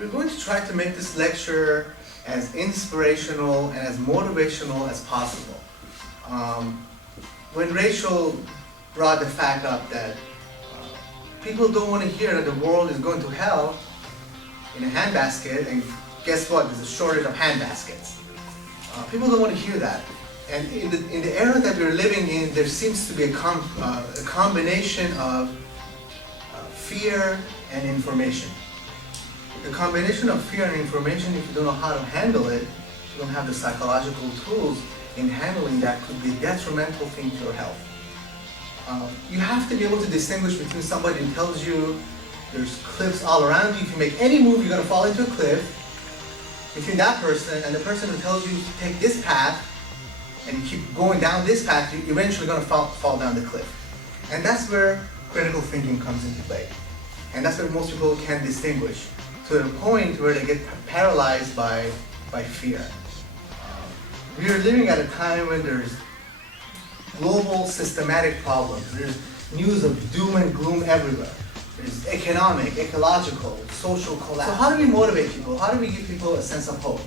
We're going to try to make this lecture as inspirational and as motivational as possible. When Rachel brought the fact up that people don't want to hear that the world is going to hell in a handbasket, and guess what? There's a shortage of handbaskets. People don't want to hear that. And in the era that we're living in, there seems to be a combination of fear and information. The combination of fear and information, if you don't know how to handle it, if you don't have the psychological tools in handling that, could be a detrimental thing to your health. You have to be able to distinguish between somebody who tells you there's cliffs all around you, if you make any move, you're going to fall into a cliff, between that person and the person who tells you to take this path and you keep going down this path, you're eventually going to fall down the cliff. And that's where critical thinking comes into play. And that's where most people can distinguish, to the point where they get paralyzed by fear. We are living at a time when there's global systematic problems. There's news of doom and gloom everywhere. There's economic, ecological, social collapse. So how do we motivate people? How do we give people a sense of hope?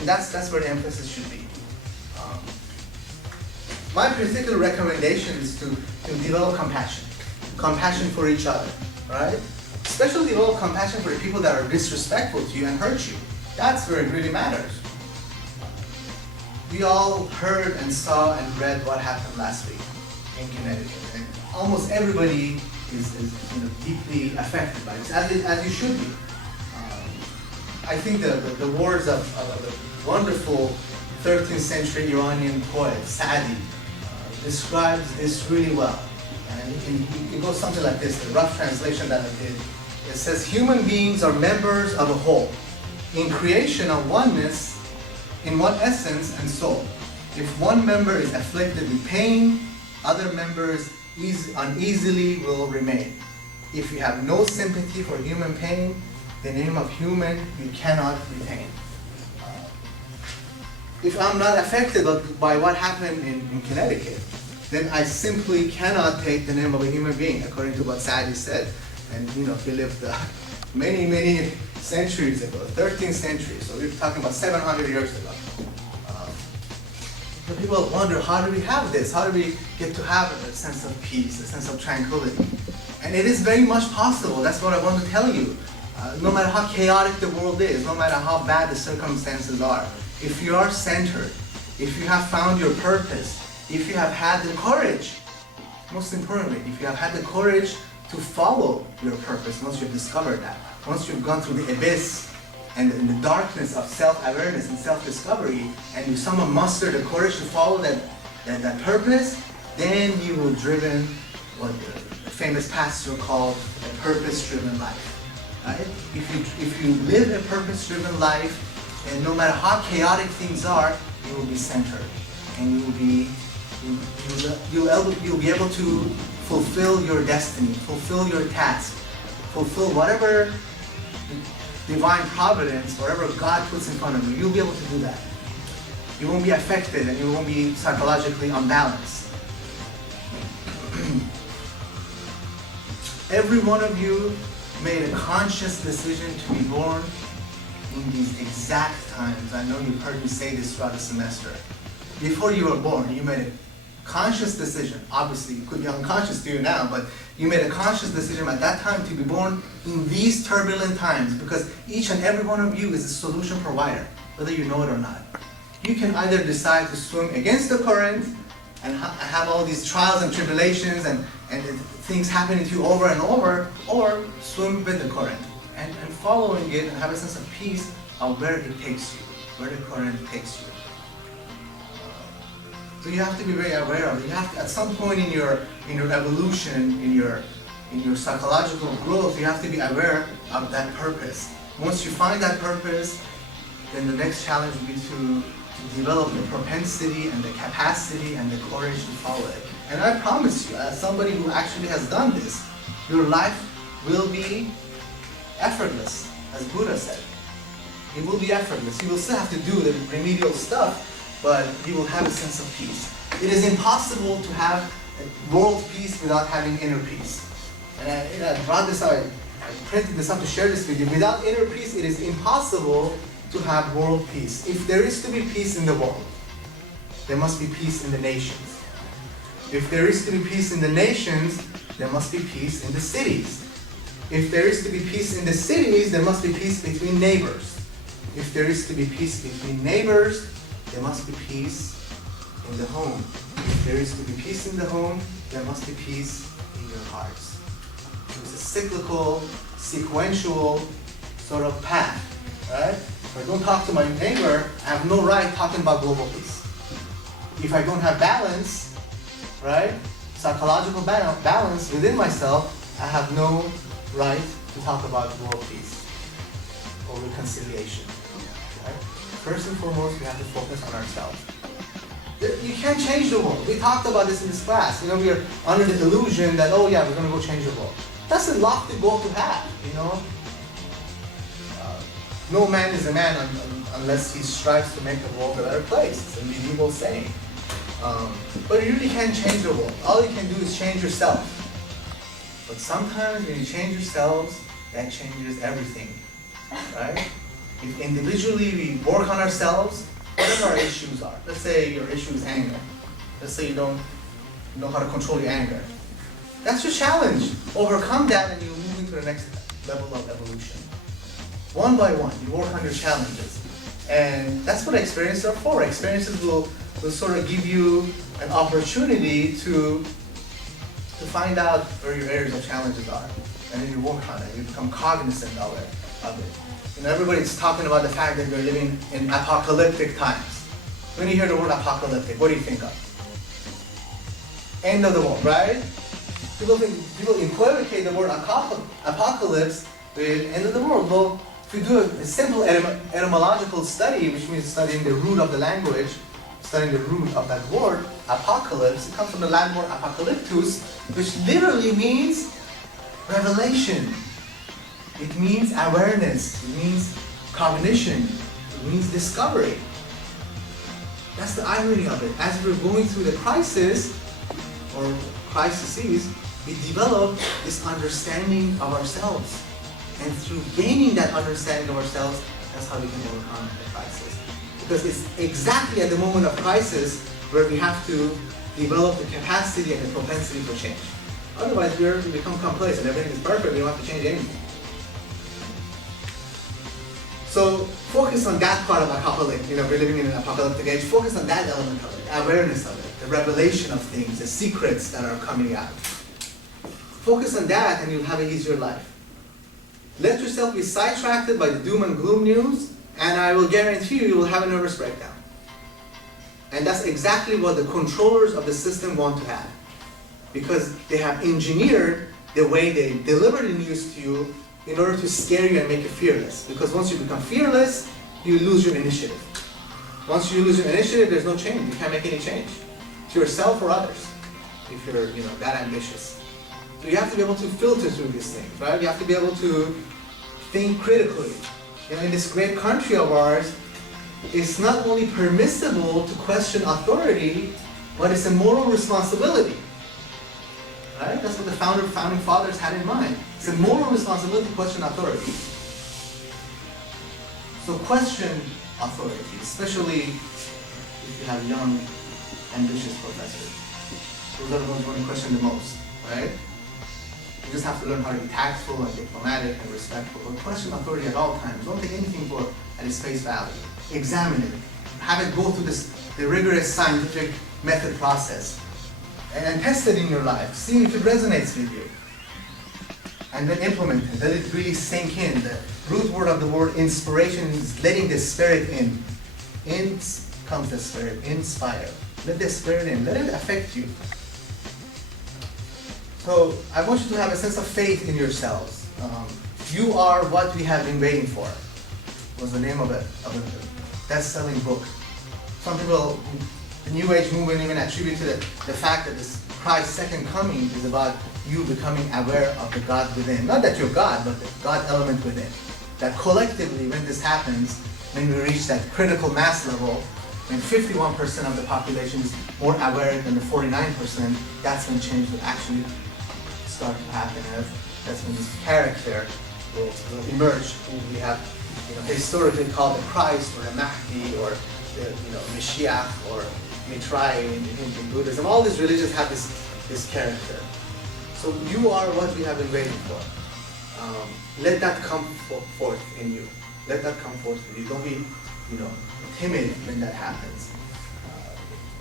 And that's where the emphasis should be. My particular recommendation is to develop compassion. Compassion for each other, right? Especially develop compassion for the people that are disrespectful to you and hurt you. That's where it really matters. We all heard and saw and read what happened last week in Connecticut. And almost everybody is deeply affected by this, as you should be. I think the words of the wonderful 13th century Iranian poet, Sa'di, describes this really well. And it goes something like this, the rough translation that I did. It says, human beings are members of a whole, in creation of oneness, in one essence and soul. If one member is afflicted with pain, other members uneasily will remain. If you have no sympathy for human pain, the name of human you cannot retain. If I'm not affected by what happened in Connecticut, then I simply cannot take the name of a human being, according to what Sa'di said. And he lived many, many centuries ago, 13th century, so we're talking about 700 years ago. So people wonder, how do we have this? How do we get to have a sense of peace, a sense of tranquility? And it is very much possible. That's what I want to tell you. No matter how chaotic the world is, no matter how bad the circumstances are, if you are centered, if you have found your purpose, if you have had the courage, most importantly, if you have had the courage to follow your purpose once you've discovered that, once you've gone through the abyss and the darkness of self-awareness and self-discovery, and you somehow muster the courage to follow that purpose, then you will driven what the famous pastor called a purpose-driven life. Right? If you live a purpose-driven life, and no matter how chaotic things are, you will be centered, and you'll be able to fulfill your destiny, fulfill your task, fulfill whatever divine providence, whatever God puts in front of you. You'll be able to do that. You won't be affected, and you won't be psychologically unbalanced. Every one of you made a conscious decision to be born in these exact times. I know you've heard me say this throughout the semester. Before you were born, you made a conscious decision. Obviously, it could be unconscious to you now, but you made a conscious decision at that time to be born in these turbulent times, because each and every one of you is a solution provider, whether you know it or not. You can either decide to swim against the current and have all these trials and tribulations and things happening to you over and over, or swim with the current and following it and have a sense of peace of where it takes you, where the current takes you. So you have to be very aware of it. You have to, at some point in your evolution, in your psychological growth, you have to be aware of that purpose. Once you find that purpose, then the next challenge will be to develop the propensity and the capacity and the courage to follow it. And I promise you, as somebody who actually has done this, your life will be effortless, as Buddha said. It will be effortless. You will still have to do the remedial stuff, but you will have a sense of peace. It is impossible to have world peace without having inner peace. And I brought this out. I printed this up to share this with you. Without inner peace, it is impossible to have world peace. If there is to be peace in the world, there must be peace in the nations. If there is to be peace in the nations, there must be peace in the cities. If there is to be peace in the cities, there must be peace between neighbors. If there is to be peace between neighbors, there must be peace in the home. If there is to be peace in the home, there must be peace in your hearts. It's a cyclical, sequential sort of path, right? If I don't talk to my neighbor, I have no right talking about global peace. If I don't have balance, right, psychological balance within myself, I have no right to talk about world peace or reconciliation. Right? First and foremost, we have to focus on ourselves. You can't change the world. We talked about this in this class. You know, we are under the illusion that, oh yeah, we're going to go change the world. That's a lofty goal to have, you know. No man is a man unless he strives to make the world a better place. It's a medieval saying. But you really can't change the world. All you can do is change yourself. But sometimes when you change yourselves, that changes everything, right? If individually we work on ourselves, whatever our issues are. Let's say your issue is anger. Let's say you don't know how to control your anger. That's your challenge. Overcome that and you move into the next level of evolution. One by one, you work on your challenges. And that's what experiences are for. Experiences will sort of give you an opportunity to find out where your areas of challenges are. And then you work on it. You become cognizant of it. You know, everybody's talking about the fact that we're living in apocalyptic times. When you hear the word apocalyptic, what do you think of? End of the world, right? People equivocate the word apocalypse with end of the world. Well, if you do a simple etymological study, which means studying the root of the language, studying the root of that word, apocalypse, it comes from the Latin word apocalyptus, which literally means revelation. It means awareness. It means cognition. It means discovery. That's the irony of it. As we're going through the crisis, or crises, we develop this understanding of ourselves. And through gaining that understanding of ourselves, that's how we can overcome the crisis. Because it's exactly at the moment of crisis where we have to develop the capacity and the propensity for change. Otherwise, we become complacent. Everything is perfect. We don't have to change anything. So focus on that part of apocalyptic. You know, we're living in an apocalyptic age. Focus on that element of it, awareness of it, the revelation of things, the secrets that are coming out. Focus on that and you'll have an easier life. Let yourself be sidetracked by the doom and gloom news, and I will guarantee you will have a nervous breakdown. And that's exactly what the controllers of the system want to have. Because they have engineered the way they deliver the news to you in order to scare you and make you fearless. Because once you become fearless, you lose your initiative. Once you lose your initiative, there's no change. You can't make any change to yourself or others if you're that ambitious. So you have to be able to filter through these things, right? You have to be able to think critically. In this great country of ours, it's not only permissible to question authority, but it's a moral responsibility. Right? That's what the founding fathers had in mind. It's a moral responsibility to question authority. So question authority, especially if you have young, ambitious professors. Those are the ones who want to question the most, right? You just have to learn how to be tactful and diplomatic and respectful, but question authority at all times. Don't take anything at its face value. Examine it. Have it go through the rigorous scientific method process. And test it in your life. See if it resonates with you. And then implement it. Let it really sink in. The root word of the word inspiration is letting the spirit in. In comes the spirit. Inspire. Let the spirit in. Let it affect you. So I want you to have a sense of faith in yourselves. You are what we have been waiting for. Was the name of a best-selling book. Some people, the New Age movement, even attribute to the fact that this Christ's second coming is about you becoming aware of the God within. Not that you're God, but the God element within. That collectively, when this happens, when we reach that critical mass level, when 51% of the population is more aware than the 49%, that's when change will actually start to happen. that's when this character will emerge, who we have historically called the Christ or the Mahdi or the Mashiach or Mithra in Buddhism. All these religions have this character. So you are what we have been waiting for. Let that come forth in you. Let that come forth in you. Don't be timid when that happens.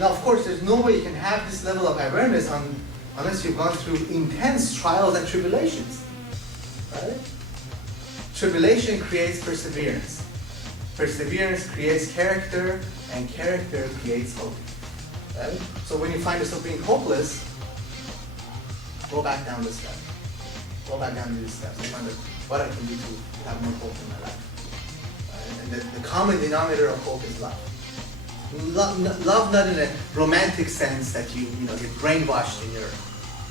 Now, of course, there's no way you can have this level of awareness unless you've gone through intense trials and tribulations. Right? Tribulation creates perseverance. Perseverance creates character, and character creates hope. Right? So when you find yourself being hopeless, go back down the steps. Go back down these steps and find out what I can do to have more hope in my life. Right? And the common denominator of hope is love. Love not in a romantic sense that you get brainwashed in your,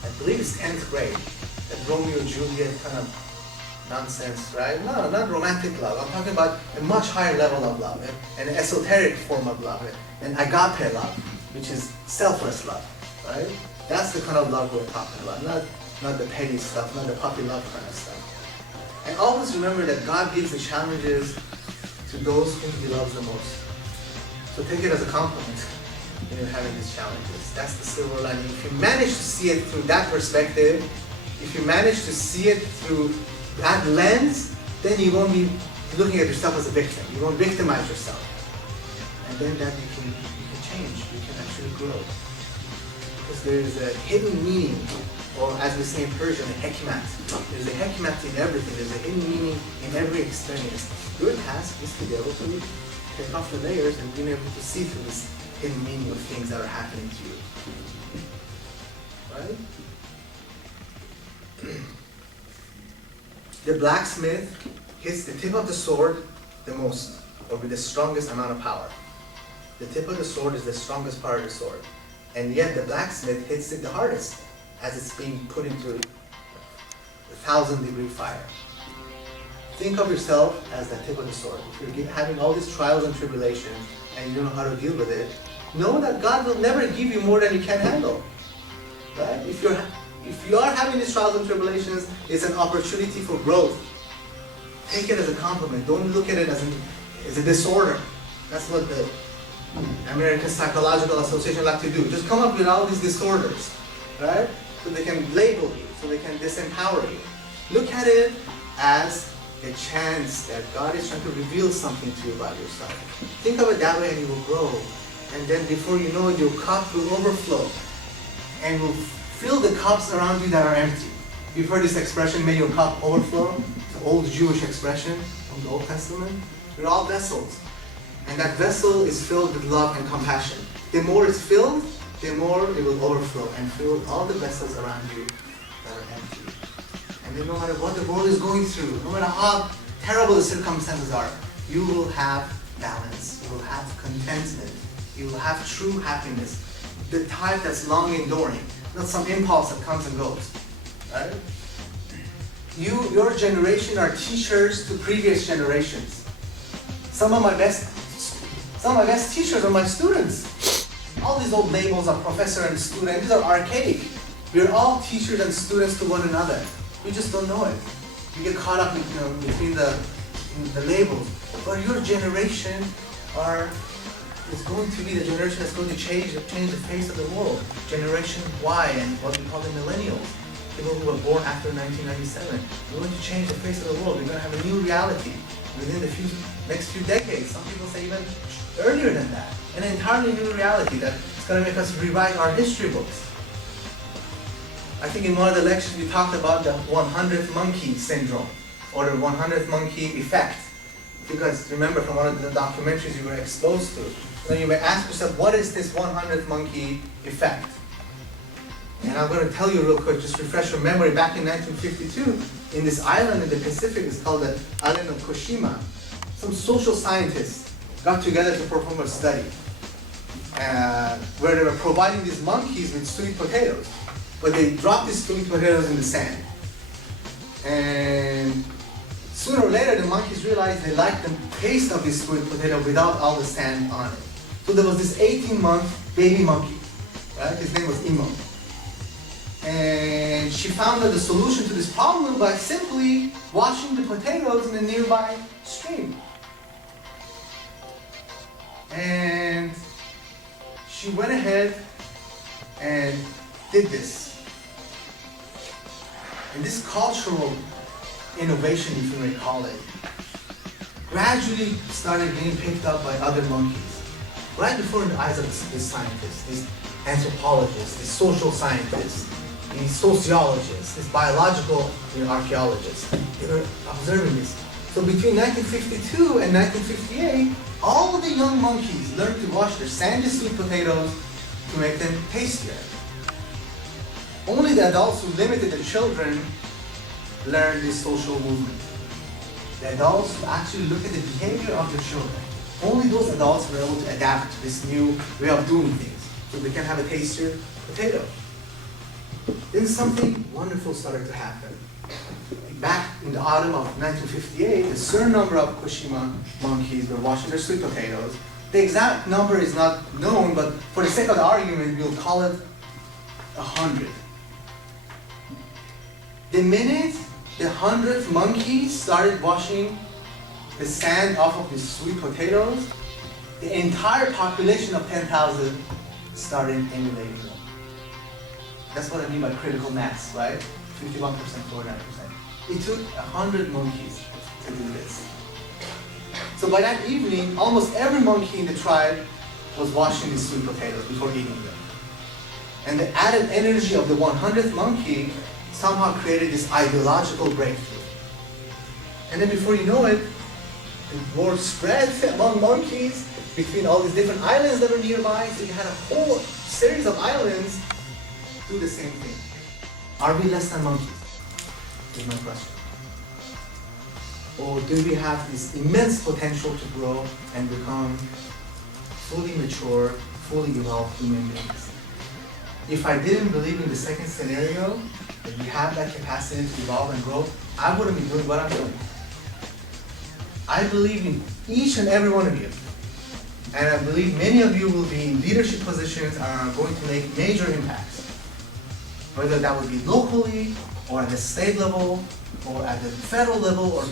I believe it's 10th grade, that Romeo and Juliet kind of nonsense, right? No, not romantic love. I'm talking about a much higher level of love, an esoteric form of love, an agape love, which is selfless love, right? That's the kind of love we're talking about, not the petty stuff, not the puppy love kind of stuff. And always remember that God gives the challenges to those whom He loves the most. So take it as a compliment when you're having these challenges. That's the silver lining. If you manage to see it through that perspective, if you manage to see it through that lens, then you won't be looking at yourself as a victim. You won't victimize yourself. And then that you can change. You can actually grow. Because there is a hidden meaning, or as we say in Persian, a hekmat. There's a hekmat in everything. There's a hidden meaning in every experience. Your task is to be able to take off the layers and being able to see through this hidden meaning of things that are happening to you. Right? The blacksmith hits the tip of the sword the most, or with the strongest amount of power. The tip of the sword is the strongest part of the sword. And yet the blacksmith hits it the hardest as it's being put into a 1,000-degree fire. Think of yourself as the tip of the sword. If you're having all these trials and tribulations and you don't know how to deal with it, know that God will never give you more than you can handle. Right? If you are having these trials and tribulations, it's an opportunity for growth. Take it as a compliment. Don't look at it as a disorder. That's what the American Psychological Association like to do. Just come up with all these disorders, right? So they can label you, so they can disempower you. Look at it as a chance that God is trying to reveal something to you about yourself. Think of it that way and you will grow. And then before you know it, your cup will overflow and will fill the cups around you that are empty. You've heard this expression, may your cup overflow. It's an old Jewish expression from the Old Testament. We're all vessels. And that vessel is filled with love and compassion. The more it's filled, the more it will overflow and fill all the vessels around you that are empty. And then no matter what the world is going through, no matter how terrible the circumstances are, you will have balance, you will have contentment, you will have true happiness. The type that's long enduring, not some impulse that comes and goes. Right? Your generation are teachers to previous generations. Some of my best teachers are my students. All these old labels of professor and student, these are archaic. We're all teachers and students to one another. We just don't know it. You get caught up between the labels. But your generation is going to be the generation that's going to change the face of the world. Generation Y and what we call the millennials. People who were born after 1997. We're going to change the face of the world. We're going to have a new reality within the next few decades. Some people say even earlier than that. An entirely new reality that's going to make us rewrite our history books. I think in one of the lectures we talked about the 100th monkey syndrome, or the 100th monkey effect. Because remember from one of the documentaries you were exposed to, then you may ask yourself, what is this 100th monkey effect? And I'm going to tell you real quick, just refresh your memory, back in 1952, in this island in the Pacific, it's called the island of Koshima, some social scientists got together to perform a study where they were providing these monkeys with sweet potatoes. But they dropped these sweet potatoes in the sand. And sooner or later, the monkeys realized they liked the taste of this sweet potato without all the sand on it. So there was this 18-month baby monkey, right? His name was Imo. And And she found out the solution to this problem by simply washing the potatoes in a nearby stream. And she went ahead and did this. And this cultural innovation, if you may call it, gradually started being picked up by other monkeys. Right before the eyes of these scientists, these anthropologists, these social scientists, these sociologists, these biological archaeologists. They were observing this. So between 1952 and 1958, all of the young monkeys learned to wash their sandy sweet potatoes to make them tastier. Only the adults who limited the children learned this social movement. The adults who actually look at the behavior of their children. Only those adults were able to adapt to this new way of doing things, so they can have a tastier potato. Then something wonderful started to happen. Back in the autumn of 1958, a certain number of Kushima monkeys were washing their sweet potatoes. The exact number is not known, but for the sake of the argument, we'll call it 100. The minute the 100th monkey started washing the sand off of these sweet potatoes, the entire population of 10,000 started emulating them. That's what I mean by critical mass, right? 51%, 49%. It took 100 monkeys to do this. So by that evening, almost every monkey in the tribe was washing these sweet potatoes before eating them. And the added energy of the 100th monkey somehow created this ideological breakthrough. And then before you know it, the word spread among monkeys between all these different islands that were nearby, so you had a whole series of islands do the same thing. Are we less than monkeys? Is my question. Or do we have this immense potential to grow and become fully mature, fully evolved human beings? If I didn't believe in the second scenario, that we have that capacity to evolve and grow, I wouldn't be doing what I'm doing. I believe in each and every one of you. And I believe many of you will be in leadership positions and are going to make major impacts. Whether that would be locally, or at the state level, or at the federal level, or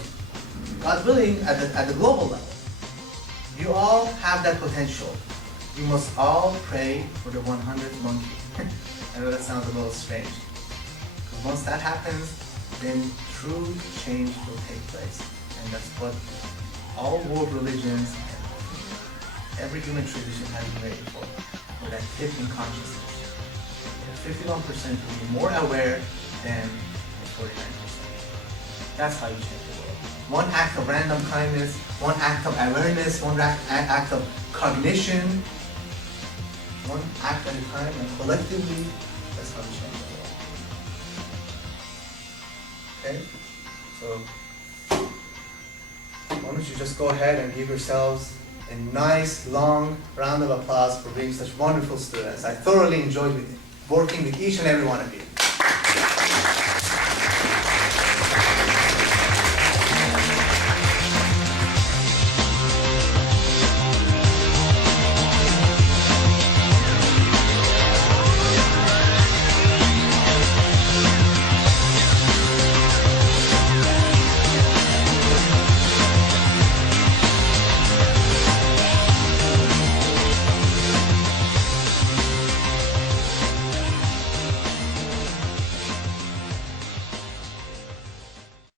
God willing, at the global level. You all have that potential. You must all pray for the 100th monkey. I know that sounds a little strange. Because once that happens, then true change will take place. And that's what all world religions and every human tradition has been waiting for that tip in consciousness. 51% will be more aware than the 49%. That's how you change the world. One act of random kindness, one act of awareness, one act of cognition, one act at a time, and collectively, that's how we change the world. Okay? So, why don't you just go ahead and give yourselves a nice, long round of applause for being such wonderful students. I thoroughly enjoyed working with each and every one of you.